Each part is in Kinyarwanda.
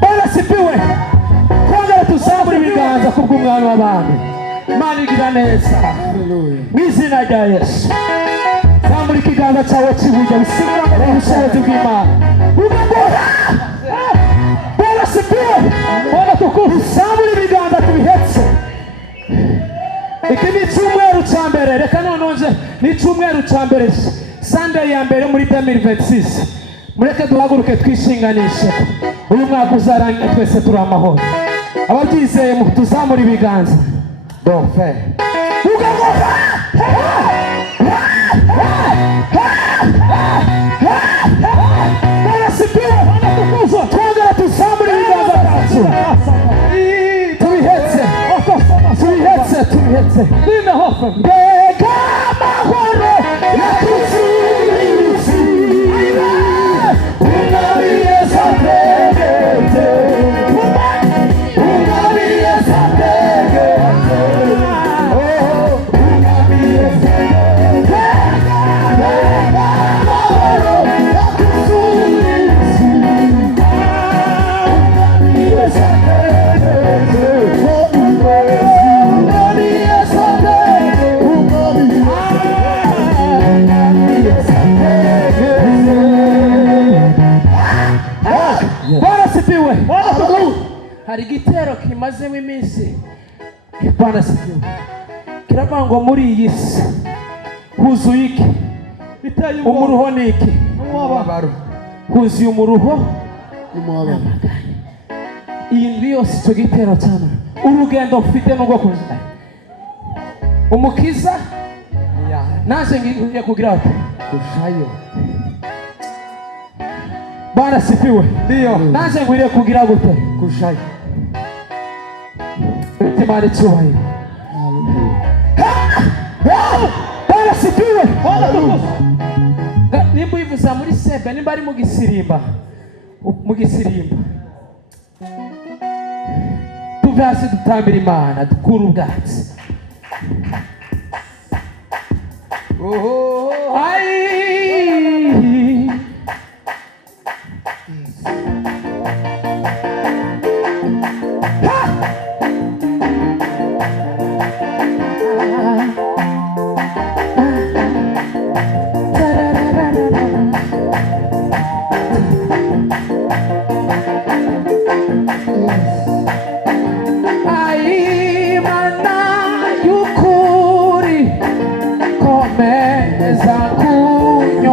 Bwana sipiwe. Kwanza tuzamure ibiganza kubw'umwana w'abantu. Imana igira neza. Mwizina rya Yesu. Zamura ikiganza cyawe cy'iburyo bisigura ubushobozi bw'Imana. Ugakora. Bwana sipiwe. Bwana tukufu. Zamura ibiganza tubihetse. Iki ni icyumweru cya mbere. Reka nononje ni icyumweru cya mbere. Sunday ya mbere muri 2026. Mureke duhaguruke twishinganishe. Uyu mwaka uzarangira twese turi amahoro. Ababyizeye tuzamura ibiganza. Dofe. Ugakora. Bwana sipiwe. Twongera tuzamura ibiganza byacu. Tubihetse. Nina hofa. Mbega amahoro yakuzura isi. Unabiriye satengete. Unabiriye satengete. Unabiriye satengete. Mbega amahoro yakuzura isi. Unabiriye satengete. Bwana sipiwe. Hari igitero kimazemo iminsi. Bwana sipiwe. Kiravuga ngo muri iyi si huzuye iki? Umuruho ni iki? Huzuye umuruho n'amaganya. Iyi ndwi yose icyo gitero cyane. Urugendo mfite n'ubwo kuza. Umukiza naje ngiye kugira ati kushayo. Bwana sifiwe. Ndio. Naje ngwiriye kugira gute? Kushayo. Timari cyubahiro. Bwana sifiwe. Nimba uyivuza muri sebe, nimba ari mu gisirimba. Tuve hasi dutambira Imana, dukura ubwatsi. Imana y'ukuri komeza kunyobora.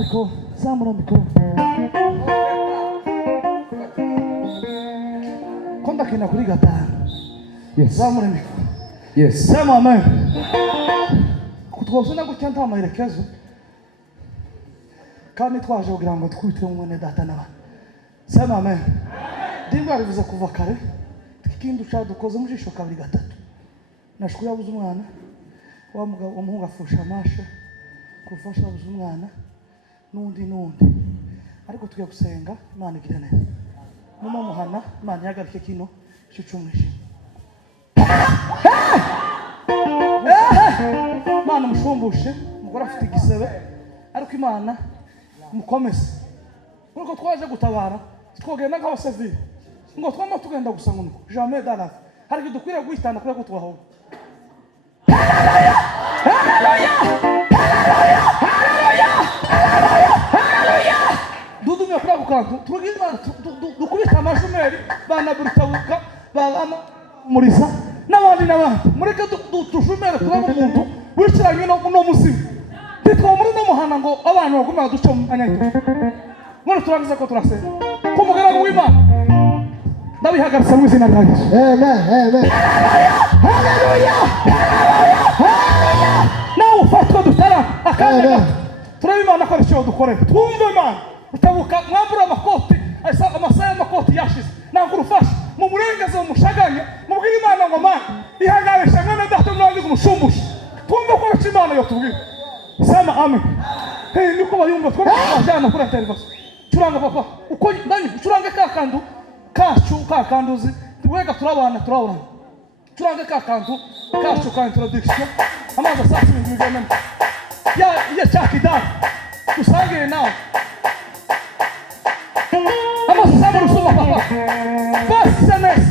ariko zamura mikoro ko ndakina kuri gatanu. Yes. Zamura mikoro. Yes. Sema amen. Kutwose nagutya nta maherekezo kandi twaje kugira ngo twite umwe data n'abana. Sema amen. Ndimba rivuze kuva kare ikintu cyadukoze mu jisho kabiri gatatu. Nashukuru yabuze umwana wa mugabo umuhungu afusha amasho kufasha yabuze umwana n'undi ariko tugiye gusenga Imana igira neza. Mama muhana Imana yagarike kino cy'icumwishe. Imana mushumbushe umugore afite igisebe ariko Imana mukomeze. Kuko twaje gutabara twogenda nk'abasivili ngo twama tugenda gusa ngo jamais dans la vie hari kidukwira guhitana kure gutwaho. Dudu mekura kukantu turugizima dukubita amashumeri bana buritabuka bana muriza n'abandi mureke dushumere turaba umuntu wikiranye no muzimu bitwa muri no muhana ngo abantu baguma duca anyagiro none turagize ko turasenga ko mugaragu w'Imana ndabihagarisa mu izina rya Yesu. Amen. Hallelujah. Nawe ufatwa dutara akanya turabimana ko aricyo dukore twumve Imana utabuka mwambura amakoti asa amasaha y'amakoti yashize nangura ufashe mu murengeze mu mushaganye mubwira Imana ngo Mana ihanganisha ngana data mwagize umushumbushe twumve ko Imana yo tubwira. Sema amen. Niko bayumva twabajana kuri televiziyo turanga papa uko ndani turanga kakandu kacu kakanduzi tuwega turabana turanga kakandu kacu ka introduction amaza sasa ngibigana ya chakida tusange nawe amaza sasa rusoma papa basi senes